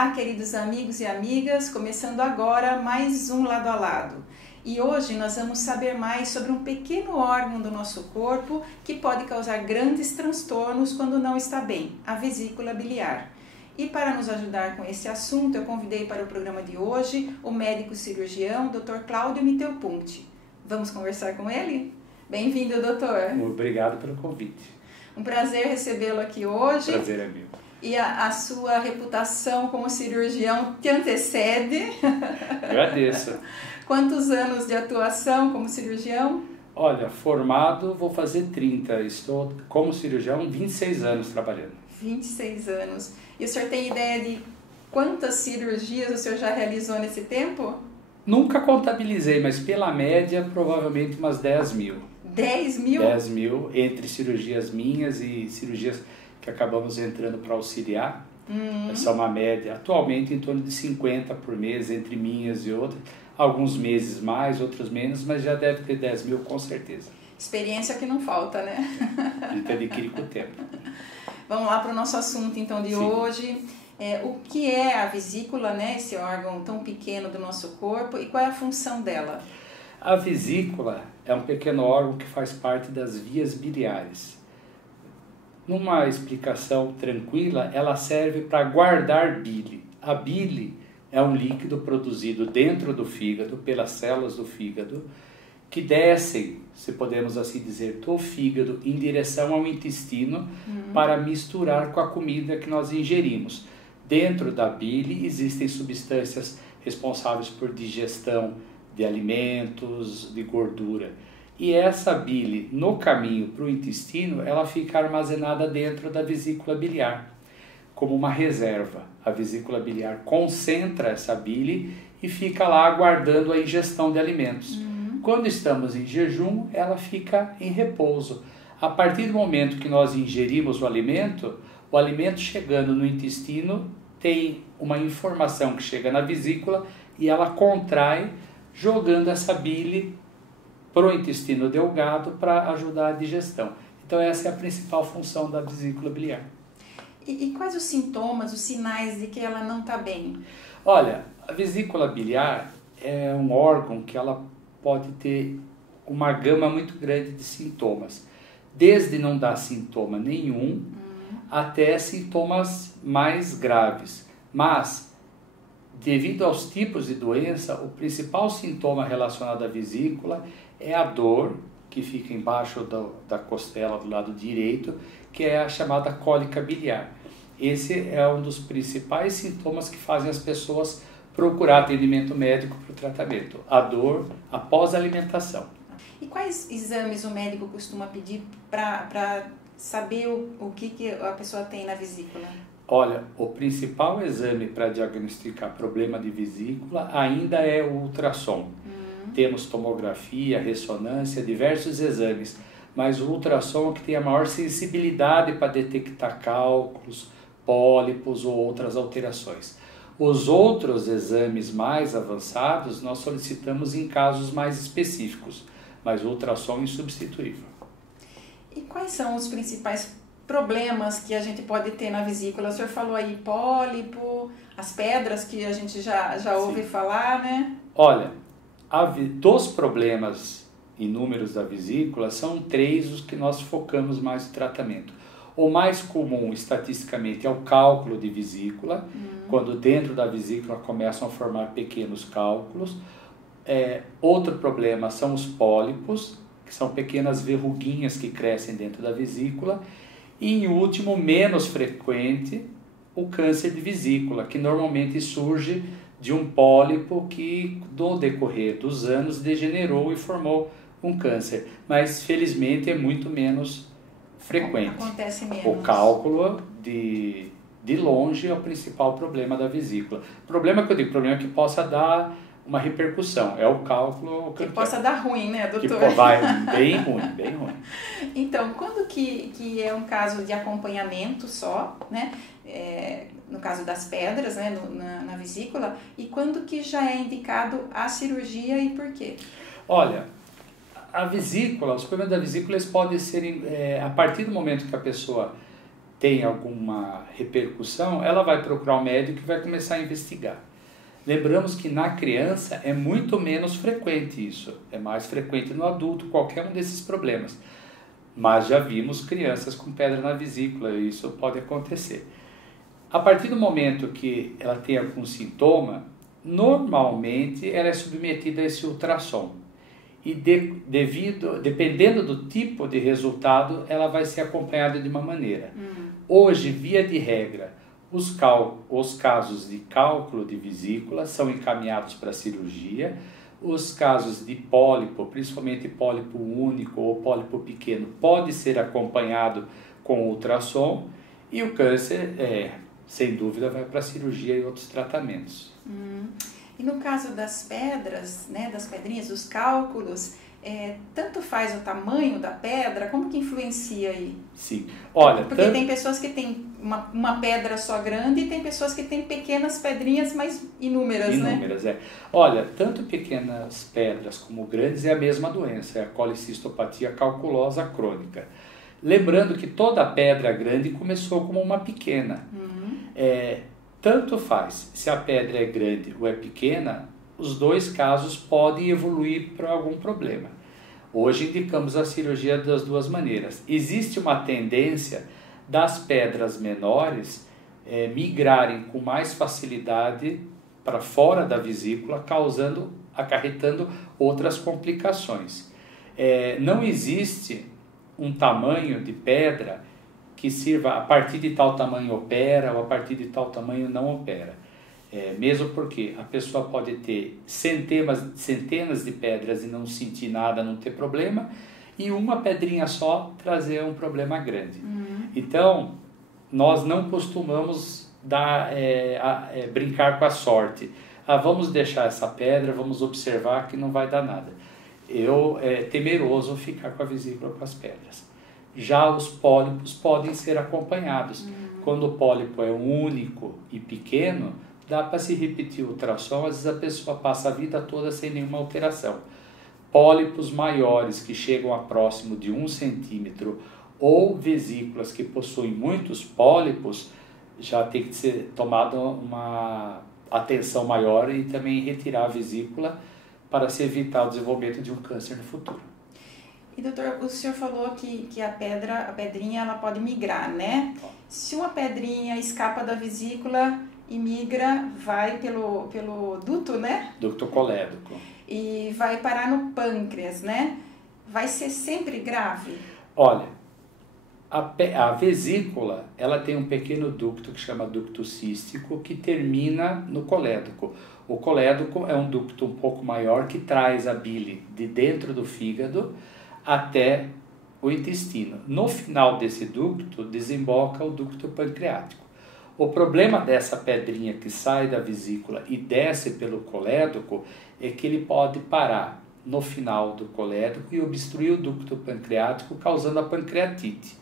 Olá, queridos amigos e amigas, começando agora mais um Lado a Lado. E hoje nós vamos saber mais sobre um pequeno órgão do nosso corpo que pode causar grandes transtornos quando não está bem, a vesícula biliar. E para nos ajudar com esse assunto, eu convidei para o programa de hoje o médico cirurgião Dr. Cláudio Mittelpunkt. Vamos conversar com ele? Bem-vindo, doutor. Obrigado pelo convite. Um prazer recebê-lo aqui hoje. Prazer é meu. E a sua reputação como cirurgião te antecede. Agradeço. Quantos anos de atuação como cirurgião? Olha, formado vou fazer 30. Estou como cirurgião 26 anos trabalhando. 26 anos. E o senhor tem ideia de quantas cirurgias o senhor já realizou nesse tempo? Nunca contabilizei, mas pela média provavelmente umas 10 mil. 10 mil? 10 mil entre cirurgias minhas e cirurgias que acabamos entrando para auxiliar. Essa é uma média, atualmente em torno de 50 por mês, entre minhas e outras. Alguns meses mais, outros menos, mas já deve ter 10 mil com certeza. Experiência que não falta, né? A gente adquire com o tempo. Vamos lá para o nosso assunto então de hoje. O que é a vesícula, né? Esse órgão tão pequeno do nosso corpo, e qual é a função dela? A vesícula é um pequeno órgão que faz parte das vias biliares. Numa explicação tranquila, ela serve para guardar bile. A bile é um líquido produzido dentro do fígado, pelas células do fígado, que descem, se podemos assim dizer, do fígado em direção ao intestino para misturar com a comida que nós ingerimos. Dentro da bile existem substâncias responsáveis por digestão de alimentos, de gordura. E essa bile, no caminho para o intestino, ela fica armazenada dentro da vesícula biliar, como uma reserva. A vesícula biliar concentra essa bile e fica lá aguardando a ingestão de alimentos. Quando estamos em jejum, ela fica em repouso. A partir do momento que nós ingerimos o alimento chegando no intestino tem uma informação que chega na vesícula e ela contrai, jogando essa bile para o intestino delgado para ajudar a digestão. Então essa é a principal função da vesícula biliar. E quais os sintomas, os sinais de que ela não está bem? Olha, a vesícula biliar é um órgão que ela pode ter uma gama muito grande de sintomas. Desde não dar sintoma nenhum até sintomas mais graves. Mas devido aos tipos de doença, o principal sintoma relacionado à vesícula é a dor, que fica embaixo da costela do lado direito, que é a chamada cólica biliar. Esse é um dos principais sintomas que fazem as pessoas procurar atendimento médico para o tratamento, a dor após a alimentação. E quais exames o médico costuma pedir para saber o que a pessoa tem na vesícula? Olha, o principal exame para diagnosticar problema de vesícula ainda é o ultrassom. Temos tomografia, ressonância, diversos exames, mas o ultrassom é o que tem a maior sensibilidade para detectar cálculos, pólipos ou outras alterações. Os outros exames mais avançados nós solicitamos em casos mais específicos, mas o ultrassom é insubstituível. E quais são os principais problemas que a gente pode ter na vesícula? O senhor falou aí pólipo, as pedras que a gente já ouve falar, né? Olha, dos problemas inúmeros da vesícula, são 3 os que nós focamos mais no tratamento. O mais comum, estatisticamente, é o cálculo de vesícula, quando dentro da vesícula começam a formar pequenos cálculos. Outro problema são os pólipos, que são pequenas verruguinhas que crescem dentro da vesícula. E, em último, menos frequente, o câncer de vesícula, que normalmente surge de um pólipo que, no decorrer dos anos, degenerou e formou um câncer. Mas, felizmente, é muito menos frequente. Acontece menos. O cálculo, de longe, é o principal problema da vesícula. Problema que eu digo, problema que possa dar uma repercussão, é o cálculo... Que possa dar ruim, né, doutor? Que vai bem ruim, bem ruim. Então, quando que é um caso de acompanhamento só, né? No caso das pedras, né, na vesícula, e quando que já é indicado a cirurgia e por quê? Olha, a vesícula, os problemas da vesícula eles podem ser, a partir do momento que a pessoa tem alguma repercussão, ela vai procurar um médico e vai começar a investigar. Lembramos que na criança é muito menos frequente isso, é mais frequente no adulto, qualquer um desses problemas. Mas já vimos crianças com pedra na vesícula, e isso pode acontecer. A partir do momento que ela tem algum sintoma, normalmente ela é submetida a esse ultrassom. E dependendo do tipo de resultado, ela vai ser acompanhada de uma maneira. Hoje, via de regra, os casos de cálculo de vesícula são encaminhados para cirurgia. Os casos de pólipo, principalmente pólipo único ou pólipo pequeno, pode ser acompanhado com ultrassom. E o câncer, sem dúvida, vai para a cirurgia e outros tratamentos. E no caso das pedras, né, das pedrinhas, dos cálculos, tanto faz o tamanho da pedra, como que influencia aí? Sim, olha... Porque tem pessoas que têm uma pedra só grande e tem pessoas que têm pequenas pedrinhas, mas inúmeras, né? Inúmeras, Olha, tanto pequenas pedras como grandes é a mesma doença, é a colicistopatia calculosa crônica. Lembrando que toda pedra grande começou como uma pequena. Tanto faz, se a pedra é grande ou é pequena, os dois casos podem evoluir para algum problema. Hoje indicamos a cirurgia das duas maneiras. Existe uma tendência das pedras menores migrarem com mais facilidade para fora da vesícula, acarretando outras complicações. Não existe um tamanho de pedra que sirva a partir de tal tamanho opera ou a partir de tal tamanho não opera. Mesmo porque a pessoa pode ter centenas de pedras e não sentir nada, não ter problema, e uma pedrinha só trazer um problema grande. Então, nós não costumamos brincar com a sorte. Vamos deixar essa pedra, vamos observar que não vai dar nada. É temeroso ficar com a vesícula com as pedras. Já os pólipos podem ser acompanhados. Quando o pólipo é único e pequeno, dá para se repetir o ultrassom, às vezes a pessoa passa a vida toda sem nenhuma alteração. Pólipos maiores que chegam a próximo de 1 centímetro ou vesículas que possuem muitos pólipos, já tem que ser tomada uma atenção maior e também retirar a vesícula para se evitar o desenvolvimento de um câncer no futuro. E doutor, o senhor falou que a pedrinha ela pode migrar, né? Se uma pedrinha escapa da vesícula e migra, vai pelo duto, né? Ducto colédoco. E vai parar no pâncreas, né? Vai ser sempre grave? Olha, a vesícula, ela tem um pequeno ducto que chama ducto cístico que termina no colédoco. O colédoco é um ducto um pouco maior que traz a bile de dentro do fígado até o intestino. No final desse ducto desemboca o ducto pancreático. O problema dessa pedrinha que sai da vesícula e desce pelo colédoco é que ele pode parar no final do colédoco e obstruir o ducto pancreático, causando a pancreatite.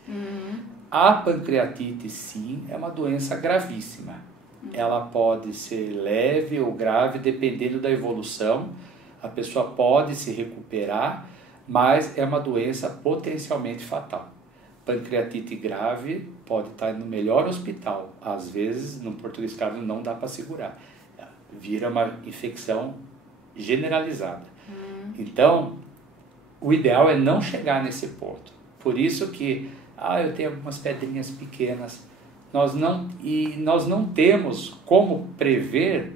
A pancreatite, sim, é uma doença gravíssima. Ela pode ser leve ou grave, dependendo da evolução. A pessoa pode se recuperar, mas é uma doença potencialmente fatal. Pancreatite grave pode estar no melhor hospital. Às vezes, no português claro, não dá para segurar. Vira uma infecção generalizada. Então, o ideal é não chegar nesse ponto. Por isso que, eu tenho algumas pedrinhas pequenas. Nós não temos como prever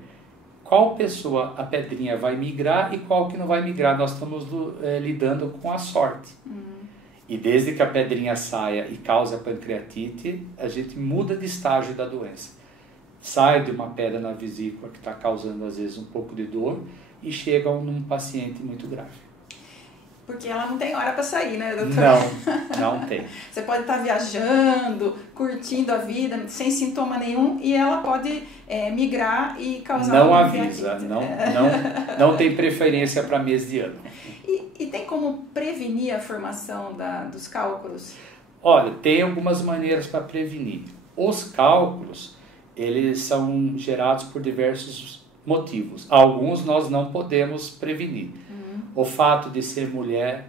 qual pessoa a pedrinha vai migrar e qual que não vai migrar. Nós estamos lidando com a sorte. E desde que a pedrinha saia e cause a pancreatite, a gente muda de estágio da doença. Sai de uma pedra na vesícula que está causando às vezes um pouco de dor e chega num paciente muito grave. Porque ela não tem hora para sair, né, doutor? Não tem. Você pode estar viajando, curtindo a vida, sem sintoma nenhum, e ela pode migrar e causar Não avisa, não tem preferência para mês de ano. E tem como prevenir a formação dos cálculos? Olha, tem algumas maneiras para prevenir. Os cálculos, eles são gerados por diversos motivos. Alguns nós não podemos prevenir. O fato de ser mulher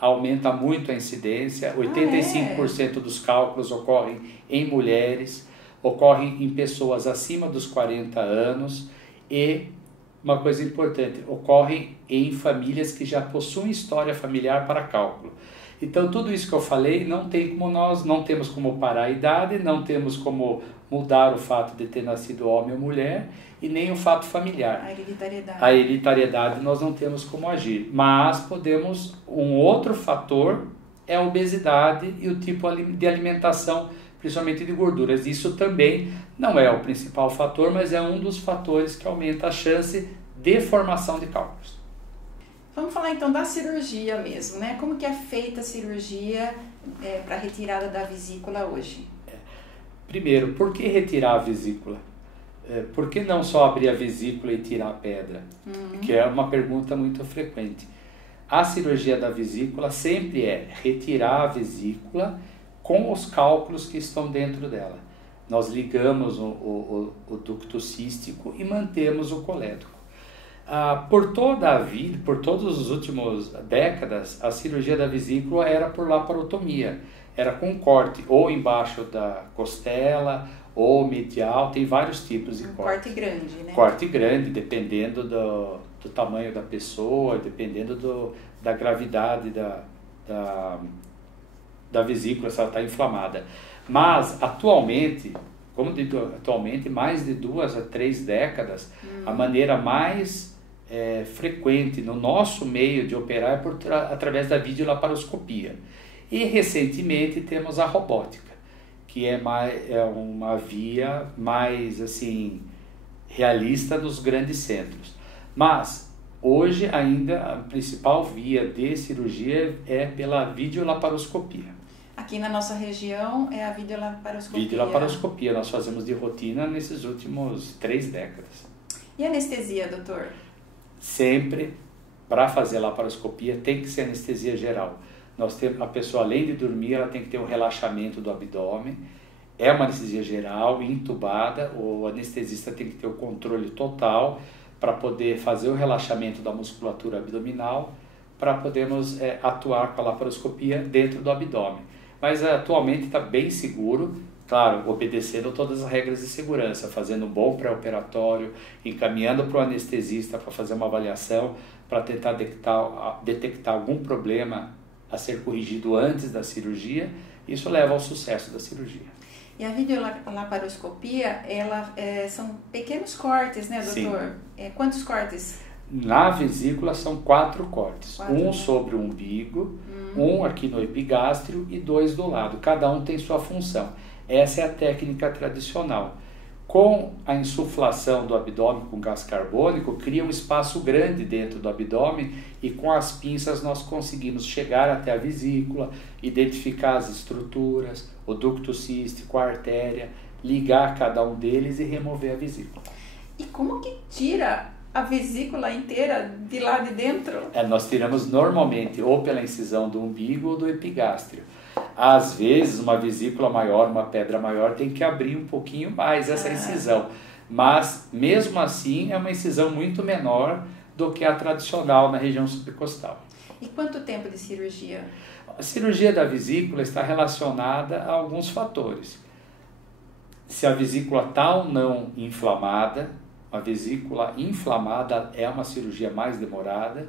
aumenta muito a incidência. 85% dos cálculos ocorrem em mulheres, ocorrem em pessoas acima dos 40 anos e, uma coisa importante, ocorrem em famílias que já possuem história familiar para cálculo. Então, tudo isso que eu falei, nós não temos como parar a idade, não temos como mudar o fato de ter nascido homem ou mulher, e nem o fato familiar. A hereditariedade nós não temos como agir, mas podemos, um outro fator é a obesidade e o tipo de alimentação, principalmente de gorduras. Isso também não é o principal fator, mas é um dos fatores que aumenta a chance de formação de cálculos. Vamos falar então da cirurgia mesmo, né? Como que é feita a cirurgia para retirada da vesícula hoje? Primeiro, por que retirar a vesícula? Por que não só abrir a vesícula e tirar a pedra? Que é uma pergunta muito frequente. A cirurgia da vesícula sempre é retirar a vesícula com os cálculos que estão dentro dela. Nós ligamos o ducto cístico e mantemos o colédoco. Por toda a vida, por todas as últimas décadas, a cirurgia da vesícula era por laparotomia. Era com corte, ou embaixo da costela, ou medial, tem vários tipos de corte. Corte grande, né? Corte grande, dependendo do tamanho da pessoa, dependendo da gravidade da vesícula, se ela está inflamada. Mas, atualmente, como digo atualmente, mais de 2 a 3 décadas, a maneira mais frequente no nosso meio de operar é através da videolaparoscopia. E recentemente temos a robótica, que é uma via mais assim, realista nos grandes centros. Mas hoje ainda a principal via de cirurgia é pela videolaparoscopia. Aqui na nossa região é a videolaparoscopia. Videolaparoscopia nós fazemos de rotina nesses últimos 3 décadas. E anestesia, doutor? Sempre, para fazer a laparoscopia, tem que ser anestesia geral. A pessoa, além de dormir, ela tem que ter um relaxamento do abdômen. É uma anestesia geral, intubada, o anestesista tem que ter o controle total para poder fazer o relaxamento da musculatura abdominal, para podermos atuar com a laparoscopia dentro do abdômen. Mas atualmente está bem seguro, claro, obedecendo todas as regras de segurança, fazendo um bom pré-operatório, encaminhando para o anestesista para fazer uma avaliação, para tentar detectar algum problema a ser corrigido antes da cirurgia. Isso leva ao sucesso da cirurgia. E a videolaparoscopia, são pequenos cortes, né, doutor? Sim. Quantos cortes? Na vesícula são 4 cortes, 4, um sobre o umbigo, um aqui no epigástrio e 2 do lado. Cada um tem sua função. Essa é a técnica tradicional. Com a insuflação do abdômen com gás carbônico, cria um espaço grande dentro do abdômen e com as pinças nós conseguimos chegar até a vesícula, identificar as estruturas, o ducto cístico, a artéria, ligar cada um deles e remover a vesícula. E como que tira a vesícula inteira de lá de dentro? Nós tiramos normalmente ou pela incisão do umbigo ou do epigástrio. Às vezes, uma vesícula maior, uma pedra maior, tem que abrir um pouquinho mais essa incisão. Mas, mesmo assim, é uma incisão muito menor do que a tradicional na região subcostal. E quanto tempo de cirurgia? A cirurgia da vesícula está relacionada a alguns fatores. Se a vesícula está ou não inflamada, a vesícula inflamada é uma cirurgia mais demorada.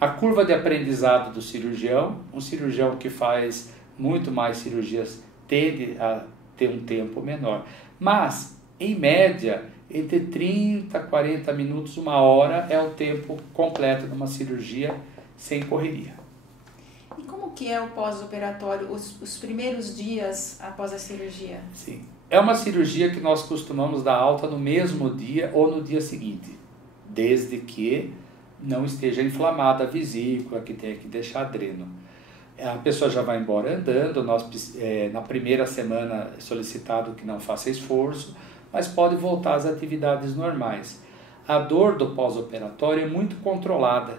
A curva de aprendizado do cirurgião, um cirurgião que faz muito mais cirurgias tende a ter um tempo menor. Mas, em média, entre 30 a 40 minutos, 1 hora é o tempo completo de uma cirurgia sem correria. E como que é o pós-operatório, os primeiros dias após a cirurgia? Sim. É uma cirurgia que nós costumamos dar alta no mesmo dia ou no dia seguinte, desde que não esteja inflamada a vesícula, que tenha que deixar dreno. A pessoa já vai embora andando, na primeira semana é solicitado que não faça esforço, mas pode voltar às atividades normais. A dor do pós-operatório é muito controlada.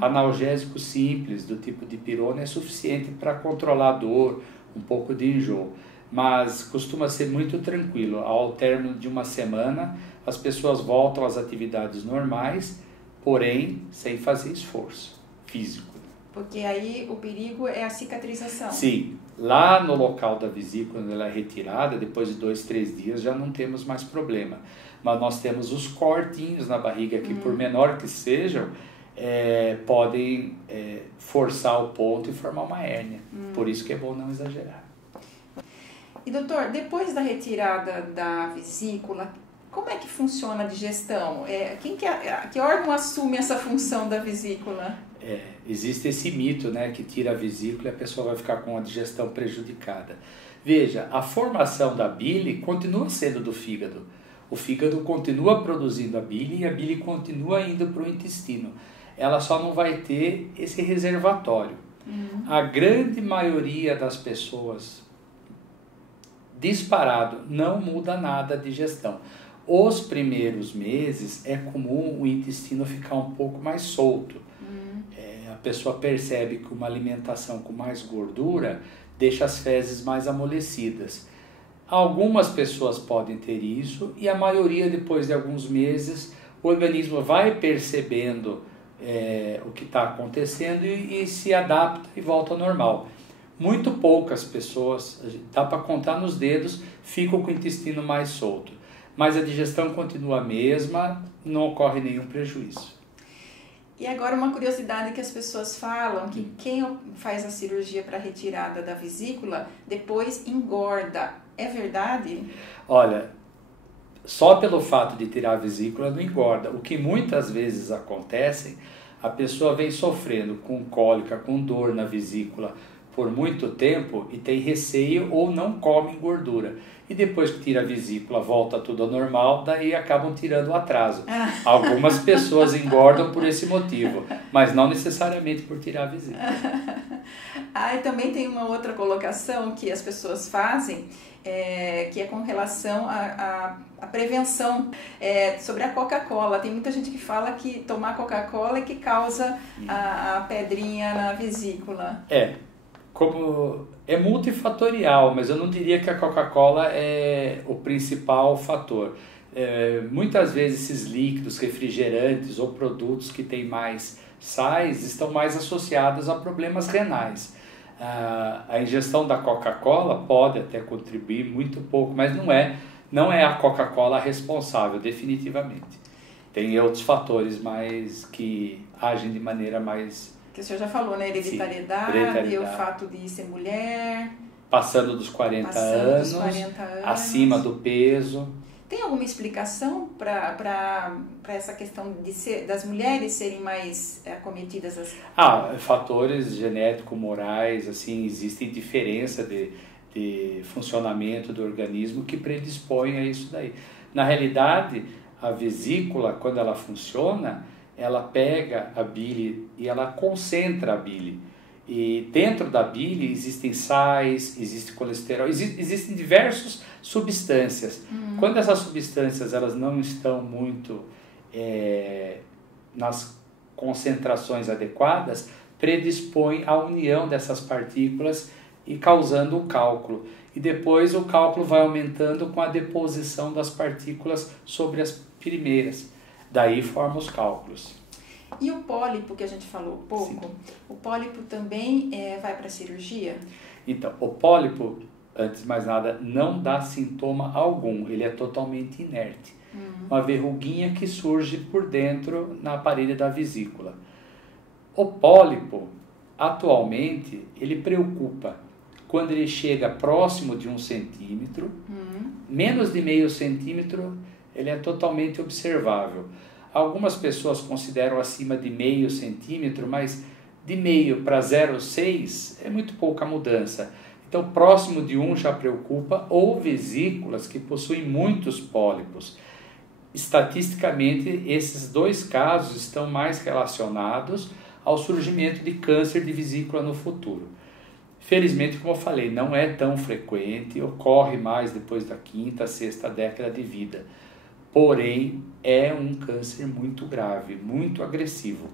Analgésico simples, do tipo dipirona, é suficiente para controlar a dor, um pouco de enjoo. Mas costuma ser muito tranquilo. Ao término de 1 semana, as pessoas voltam às atividades normais, porém sem fazer esforço físico. Porque aí o perigo é a cicatrização. Sim, lá no local da vesícula, quando ela é retirada, depois de 2, 3 dias já não temos mais problema. Mas nós temos os cortinhos na barriga que, por menor que sejam, podem forçar o ponto e formar uma hérnia. Por isso que é bom não exagerar. E doutor, depois da retirada da vesícula, como é que funciona a digestão? Que órgão assume essa função da vesícula? Existe esse mito, né, que tira a vesícula e a pessoa vai ficar com a digestão prejudicada. Veja, a formação da bile continua sendo do fígado. O fígado continua produzindo a bile e a bile continua indo para o intestino. Ela só não vai ter esse reservatório. A grande maioria das pessoas, disparado, não muda nada a digestão. Os primeiros meses é comum o intestino ficar um pouco mais solto. A pessoa percebe que uma alimentação com mais gordura deixa as fezes mais amolecidas. Algumas pessoas podem ter isso e a maioria, depois de alguns meses, o organismo vai percebendo o que está acontecendo e se adapta e volta ao normal. Muito poucas pessoas, dá para contar nos dedos, ficam com o intestino mais solto. Mas a digestão continua a mesma, não ocorre nenhum prejuízo. E agora uma curiosidade que as pessoas falam, que quem faz a cirurgia para retirada da vesícula, depois engorda. É verdade? Olha, só pelo fato de tirar a vesícula não engorda. O que muitas vezes acontece, a pessoa vem sofrendo com cólica, com dor na vesícula por muito tempo e tem receio ou não come gordura. E depois que tira a vesícula, volta tudo ao normal, daí acabam tirando o atraso. Algumas pessoas engordam por esse motivo, mas não necessariamente por tirar a vesícula. E também tem uma outra colocação que as pessoas fazem, que é com relação à prevenção sobre a Coca-Cola. Tem muita gente que fala que tomar Coca-Cola é que causa a pedrinha na vesícula. Como é multifatorial, mas eu não diria que a Coca-Cola é o principal fator. Muitas vezes esses líquidos, refrigerantes ou produtos que têm mais sais estão mais associados a problemas renais. A ingestão da Coca-Cola pode até contribuir muito pouco, mas não é a Coca-Cola responsável, definitivamente. Tem outros fatores que agem de maneira mais... Que o senhor já falou, né? Hereditariedade, o fato de ser mulher... Passando dos 40 anos, acima do peso. Tem alguma explicação para essa questão das mulheres serem mais acometidas? Fatores genético-morais, assim, existem diferença de funcionamento do organismo que predispõem a isso daí. Na realidade, a vesícula, quando ela funciona, ela pega a bile e ela concentra a bile. E dentro da bile existem sais, existe colesterol, existem diversas substâncias. Quando essas substâncias elas não estão muito nas concentrações adequadas, predispõe à união dessas partículas e causando o cálculo. E depois o cálculo vai aumentando com a deposição das partículas sobre as primeiras. Daí forma os cálculos. E o pólipo, que a gente falou pouco, sim, o pólipo também vai para a cirurgia? Então, o pólipo, antes de mais nada, não dá sintoma algum, ele é totalmente inerte. Uma verruguinha que surge por dentro na parede da vesícula. O pólipo, atualmente, ele preocupa quando ele chega próximo de 1 centímetro, menos de meio centímetro, ele é totalmente observável. Algumas pessoas consideram acima de meio centímetro, mas de meio para 0,6 é muito pouca mudança. Então, próximo de 1 já preocupa, ou vesículas que possuem muitos pólipos. Estatisticamente, esses 2 casos estão mais relacionados ao surgimento de câncer de vesícula no futuro. Felizmente, como eu falei, não é tão frequente, ocorre mais depois da 5ª, 6ª década de vida. Porém, é um câncer muito grave, muito agressivo.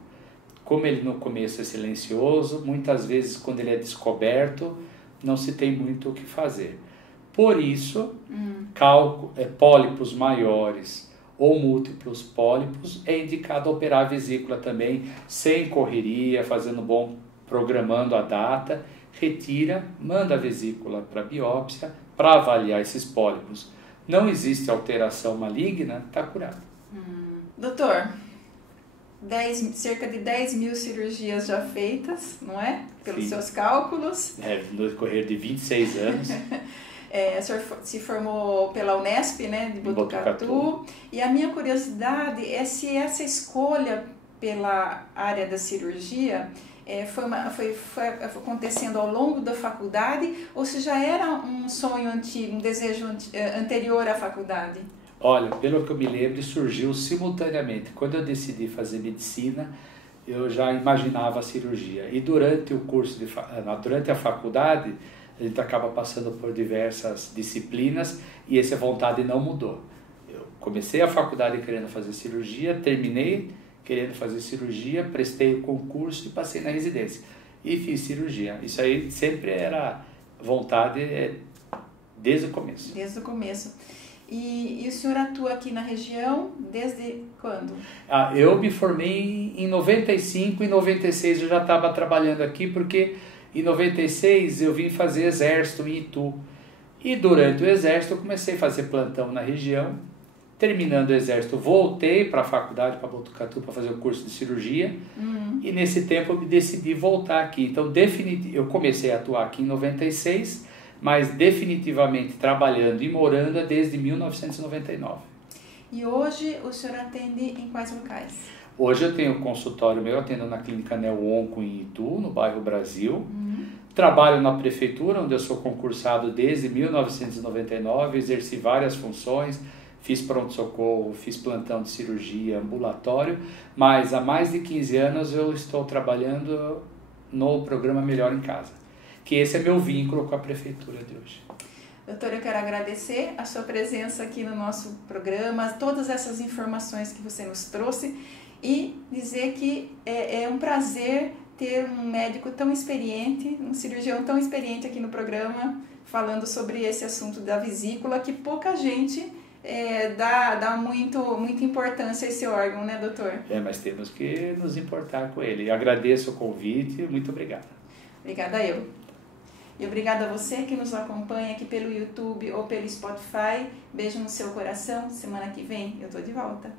Como ele no começo é silencioso, muitas vezes quando ele é descoberto, não se tem muito o que fazer. Por isso, pólipos maiores ou múltiplos pólipos, é indicado operar a vesícula também, sem correria, fazendo bom programando a data, retira, manda a vesícula para biópsia para avaliar esses pólipos. Não existe alteração maligna, está curado. Doutor, cerca de 10 mil cirurgias já feitas, não é? Pelos seus cálculos. No decorrer de 26 anos. O senhor se formou pela Unesp, né, de Botucatu. E a minha curiosidade é se essa escolha pela área da cirurgia foi acontecendo ao longo da faculdade ou se já era um sonho antigo, um desejo anterior à faculdade? Olha, pelo que eu me lembro, surgiu simultaneamente. Quando eu decidi fazer medicina, eu já imaginava a cirurgia. E durante o curso, durante a faculdade, a gente acaba passando por diversas disciplinas e essa vontade não mudou. Eu comecei a faculdade querendo fazer cirurgia, terminei querendo fazer cirurgia, prestei o concurso e passei na residência. E fiz cirurgia. Isso aí sempre era vontade desde o começo. Desde o começo. E o senhor atua aqui na região desde quando? Eu me formei em 95, em 96 eu já estava trabalhando aqui, porque em 96 eu vim fazer exército em Itu. E durante o exército eu comecei a fazer plantão na região. Terminando o exército, voltei para a faculdade, para Botucatu, para fazer o curso de cirurgia. E nesse tempo eu me decidi voltar aqui. Então, eu comecei a atuar aqui em 96, mas definitivamente trabalhando e morando desde 1999. E hoje o senhor atende em quais locais? Hoje eu tenho um consultório meu, atendo na Clínica Neo-Onco em Itu, no bairro Brasil. Trabalho na prefeitura, onde eu sou concursado desde 1999, exerci várias funções, fiz pronto-socorro, fiz plantão de cirurgia, ambulatório, mas há mais de 15 anos eu estou trabalhando no programa Melhor em Casa, que esse é meu vínculo com a prefeitura de hoje. Doutor, eu quero agradecer a sua presença aqui no nosso programa, todas essas informações que você nos trouxe e dizer que é um prazer ter um médico tão experiente, um cirurgião tão experiente aqui no programa, falando sobre esse assunto da vesícula, que pouca gente dá muita importância a esse órgão, né, doutor? Mas temos que nos importar com ele. Eu agradeço o convite, muito obrigado. Obrigada eu. E obrigada a você que nos acompanha aqui pelo YouTube ou pelo Spotify. Beijo no seu coração. Semana que vem eu tô de volta.